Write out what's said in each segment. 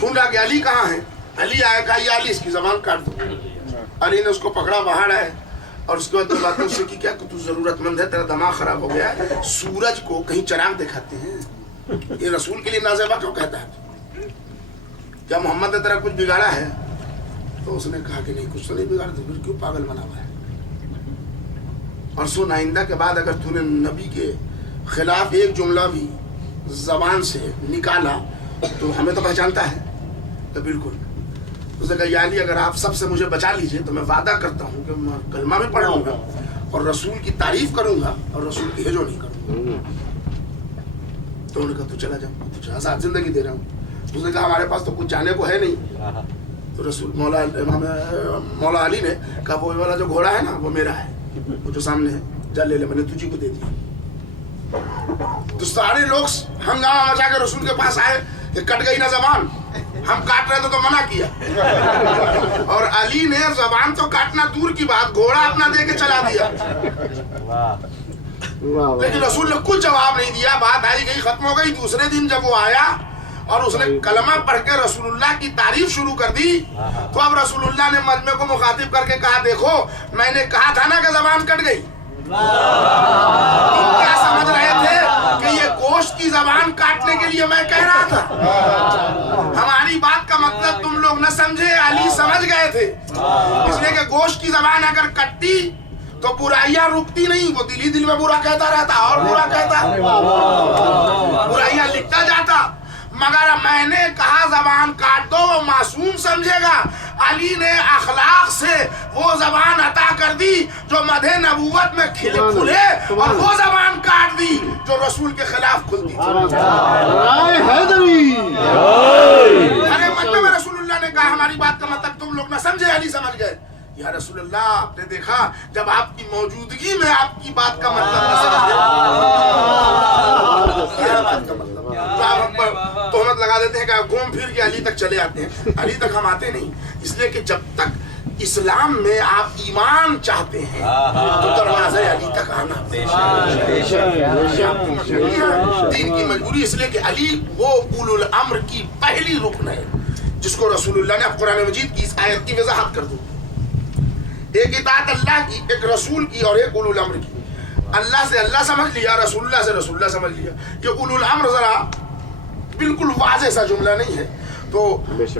ढूंढा कि अली कहाँ है। अली आया, कहा ये अली, इसकी जबान काट दो। अली ने उसको पकड़ा, बाहर आए और उसके बाद दो बातें उससे की, क्या कि तू जरूरतमंद है, तेरा दिमाग खराब हो गया है, सूरज को कहीं चिराग दिखाते हैं, ये रसूल के लिए नाज़ेबा क्यों कहता है, क्या मोहम्मद ने तेरा कुछ बिगाड़ा है? तो उसने कहा कि नहीं, कुछ तो नहीं बिगाड़ा, तो फिर क्यों पागल बना हुआ है? और सुन, आइंदा के बाद अगर तूने नबी के खिलाफ एक जुमला भी जबान से निकाला तो हमें तो पहचानता है। तो बिल्कुल उसने कहा, या अली, अगर आप सबसे मुझे बचा लीजिए तो मैं वादा करता हूँ कि मैं कलमा भी पढ़ लूंगा और रसूल की तारीफ करूंगा और रसूल की हिजो नहीं करूंगा। तो उन्होंने कहा, तू चला जा, तुझे आजाद जिंदगी दे रहा हूँ। उसने कहा, हमारे पास तो कुछ जाने को है नहीं। तो रसूल मौला अली ने कहा, वो वाला जो घोड़ा है ना, वो मेरा है, वो जो सामने है, जा ले ले, मैंने तुझी को दे दिया। तो सारे लोग हंगामा मचा के रसूल के पास आए कि कट गई ना जबान, हम काट रहे थे तो मना किया। और अली ने जबान तो काटना दूर की बात, घोड़ा अपना दे के चला दिया। लेकिन रसूल ने कुछ जवाब नहीं दिया। बात आई गई, खत्म हो गई। दूसरे दिन जब वो आया और उसने कलमा पढ़ के रसूलुल्लाह की तारीफ शुरू कर दी, तो अब रसूलुल्लाह ने मजमे को मुखातिब करके कहा, देखो मैंने कहा था ना कि जबान कट गई। तुम क्या समझ रहे थे कि ये गोश्त की जबान काटने के लिए मैं कह रहा था? हमारी बात का मतलब तुम लोग न समझे, अली समझ गए थे। इसलिए कि गोश्त की जबान अगर कटती तो बुराइयां रुकती नहीं, वो दिल ही दिल में बुरा कहता रहता और बुरा कहता, बुराइयां लिखता जाता। मगर मैंने कहा जबान काट दो, वो मासूम समझेगा। अली ने अखलाक से वो जबान अता कर दी जो मधे नबूवत में खिले खुले, और वो जबान काट दी जो रसूल के खिलाफ खुलती थी। अरे मतलब रसूलुल्लाह ने कहा, हमारी बात का मतलब तुम लोग न समझे, अली समझ गए। या रसूलुल्लाह, आपने देखा जब आपकी मौजूदगी में आपकी बात का मतलब न समझे, बात का मतलब तोहमत लगा देते हैं कि घूम फिर के अली तक चले आते हैं। अली तक हम आते नहीं, इसलिए कि जब तक इस्लाम में आप ईमान चाहते हैं तो दरवाजे अली तक आना दीन की मजबूरी। इसलिए कि अली वो उलुल अम्र की पहली रुकन है जिसको रसूलुल्लाह ने, अब कुरान मजीद की इस आयत की वजाहत कर दूं, एक इताअत अल्लाह की, एक रसूल की और एक उलुल अम्र की। अल्लाह से अल्लाह समझ लिया, रसूलुल्लाह से रसूलुल्लाह समझ लिया। कि उलुल अम्र जरा बिल्कुल वाज़ेह सा जुमला नहीं है, तो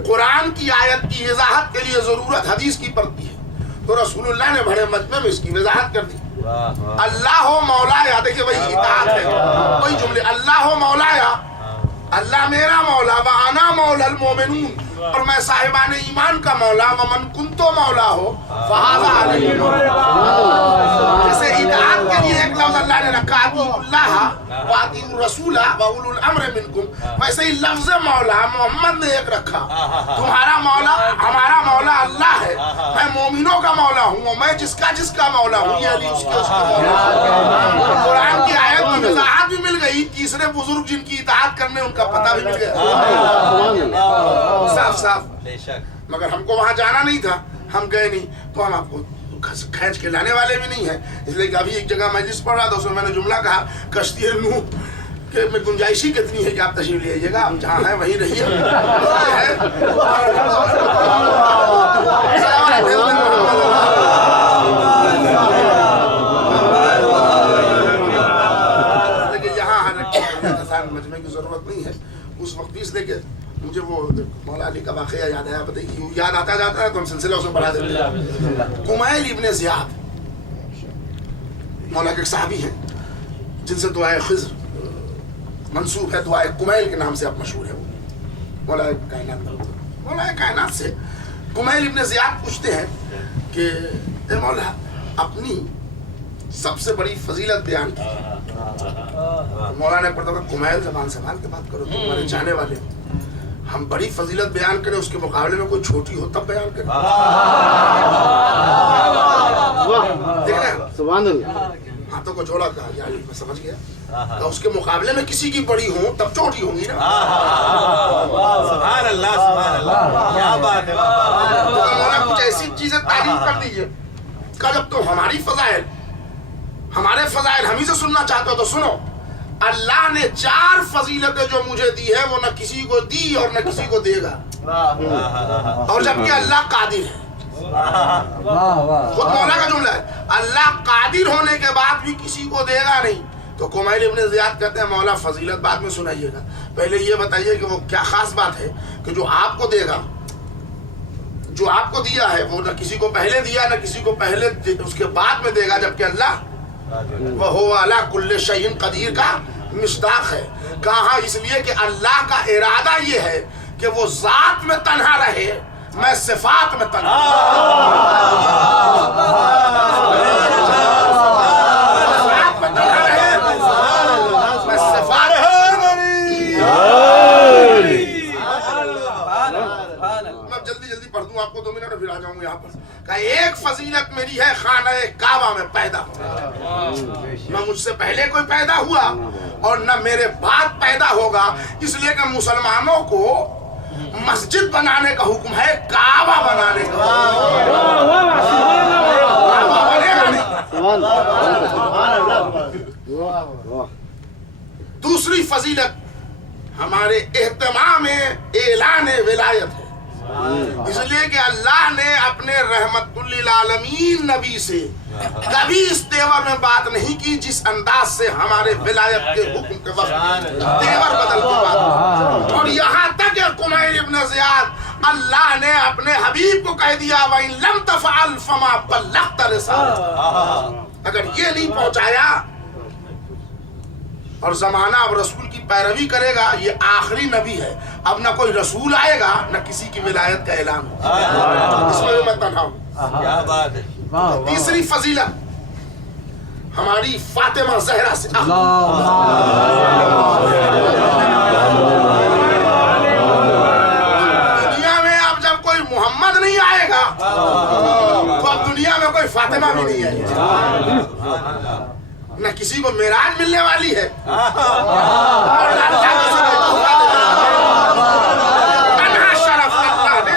कुरान की आयत की वजाहत के लिए जरूरत हदीस की पड़ती है, तो रसूलुल्लाह ने बड़े मजमे में इसकी वजाहत कर दी। अल्लाह हो मौलाया, देखिए वही इताअत है, वही जुमले, अल्लाह हो मौलाया, अल्लाह मेरा मौला, व अना मौलल मोमिनून, और मैं साहिबान ईमान का मौला, व मन कुंतो मौला हो फहाज़ा अलैहि। जैसे इताअत के लिए एक लफ्ज़ अल्लाह ने रखा, अतिउल्लाह व अतिउर रसूला व उलुल अम्र मिनकुम, वैसे ही लफ्ज़ मौला मोहम्मद ने एक रखा। तुम्हारा मौला, हमारा मौला अल्लाह है, मैं मोमिनों का मौला हूँ, मैं जिसका जिसका मौला हूँ, ये अली उसके उसका मौला। कुरान की आयत की वजाहत भी मिल गई, तीसरे बुजुर्ग जिनकी इताअत करने उनका पता भी मिल गया साफ साफ। मगर हमको वहां जाना नहीं था, हम गए नहीं, तो हम आपको खींच के लाने वाले भी नहीं है। इसलिए कि अभी एक जगह मजलिस पढ़ रहा था, उसमें मैंने जुमला कहा, कश्ती नूह के में गुंजाइश ही कितनी है कि आप तशरीफ ले आइएगा, आप जहाँ हैं वहीं रहिए। लेकिन यहाँ मजमे की जरूरत नहीं है। उस वक्त भी इसलिए कि मुझे वो मौला अली का वाक़या याद आया, बताइए याद आता जाता है तो हम सिलसिला उसमें बढ़ा देते हैं। कुमैल इब्ने ज़ियाद मौला के सहाबी हैं जिनसे दुआए खिज़्र मंसूब है, दुआए कुमैल के नाम से अब मशहूर है। वो मौला कायनात से कुमैल इब्ने ज़ियाद पूछते हैं कि ए मौला, अपनी सबसे बड़ी फजीलत बयान की। मौला ने पढ़ता था, कुमैल ज़बान संभाल के बात करो, तुम्हारे चाहने वाले हम बड़ी फजीलत बयान करें, उसके मुकाबले में कोई छोटी हो तब बयान करें। हाथों को जोड़ा कहा, यानी मैं समझ गया, तो उसके मुकाबले में किसी की बड़ी हो तब छोटी होंगी ना। सुभान अल्लाह, सुभान अल्लाह, क्या बात है। तो मौला कुछ ऐसी चीजें तारीफ कर दीजिए का, जब तो हमारी फजाइल, हमारे फजाइल हम ही से सुनना चाहते हो तो सुनो। अल्लाह ने 4 फजीलतें जो मुझे दी है वो न किसी को दी और न किसी को देगा। اور جبکہ اللہ قادر ہے. خود مولا کا جملہ ہے, اللہ قادر ہونے کے بعد بھی کسی کو دے گا نہیں. تو کمیل ابن زیاد کہتے ہیں مولا فضیلت بعد میں سنائیے گا, پہلے یہ بتائیے کہ وہ کیا خاص بات ہے کہ جو آپ کو دے گا, جو آپ کو دیا ہے وہ نہ کسی کو پہلے دیا نہ کسی کو پہلے اس کے بعد میں دے گا, جبکہ اللہ وَهُوَ عَلَىٰ كُلِّ شَيْءٍ قدیر کا مصداق ہے. کہا اس لیے کہ اللہ کا ارادہ یہ ہے کہ وہ ذات میں تنہا رہے, میں صفات میں تنہا آپ کو 2 منٹ پھر آ جاؤں گا یہاں پر. کہ ایک فضیلت میری ہے خانہ کعبہ میں پیدا ہوا, نہ مجھ سے پہلے کوئی پیدا ہوا اور نہ میرے بعد پیدا ہوگا, اس لیے کہ مسلمانوں کو مسجد بنانے کا حکم ہے, کعبہ بنانے کا دوسری فضیلت ہمارے اہتمام اعلان ولایت ہے, اس لیے کہ اللہ نے اپنے رحمت للعالمین نبی سے کبھی اس تیور میں بات نہیں کی جس انداز سے ہمارے ولایت کے حکم کے وقت تیور بدل کے بات. اور یہاں تک کہ کمیل ابن زیاد اللہ نے اپنے حبیب کو کہہ دیا وَإِن لَمْ تَفْعَلْ فَمَا بَلَّغْتَ رِسَالَتَهُ, اگر یہ نہیں پہنچایا اور زمانہ اب رسول کی پیروی کرے گا, یہ آخری نبی ہے, اب نہ کوئی رسول آئے گا نہ کسی کی ولایت کا اعلان ہوگا, اس میں میں تنہا ہوں. تیسری فضیلت ہماری فاطمہ زہرا سے. دنیا میں اب جب کوئی محمد نہیں آئے گا تو اب دنیا میں کوئی فاطمہ بھی نہیں آئے گا, نہ کسی کو معراج ملنے والی ہے اور نہ اللہ کسی کو تنہا شرف اللہ نے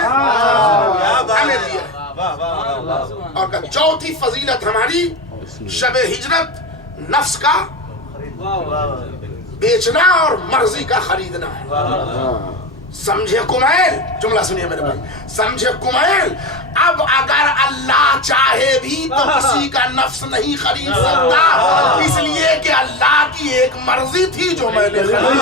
ہمیں دیا ہے. اور چوتھی فضیلت ہماری شب ہجرت نفس کا بیچنا اور مرضی کا خریدنا ہے. سمجھے کمیل, جملہ سنیے میرے بھائی, سمجھے کمیل, اب اگر اللہ چاہے بھی تو کسی کا نفس نہیں خرید سکتا, اس لیے کہ اللہ کی ایک مرضی تھی جو میں نے خرید.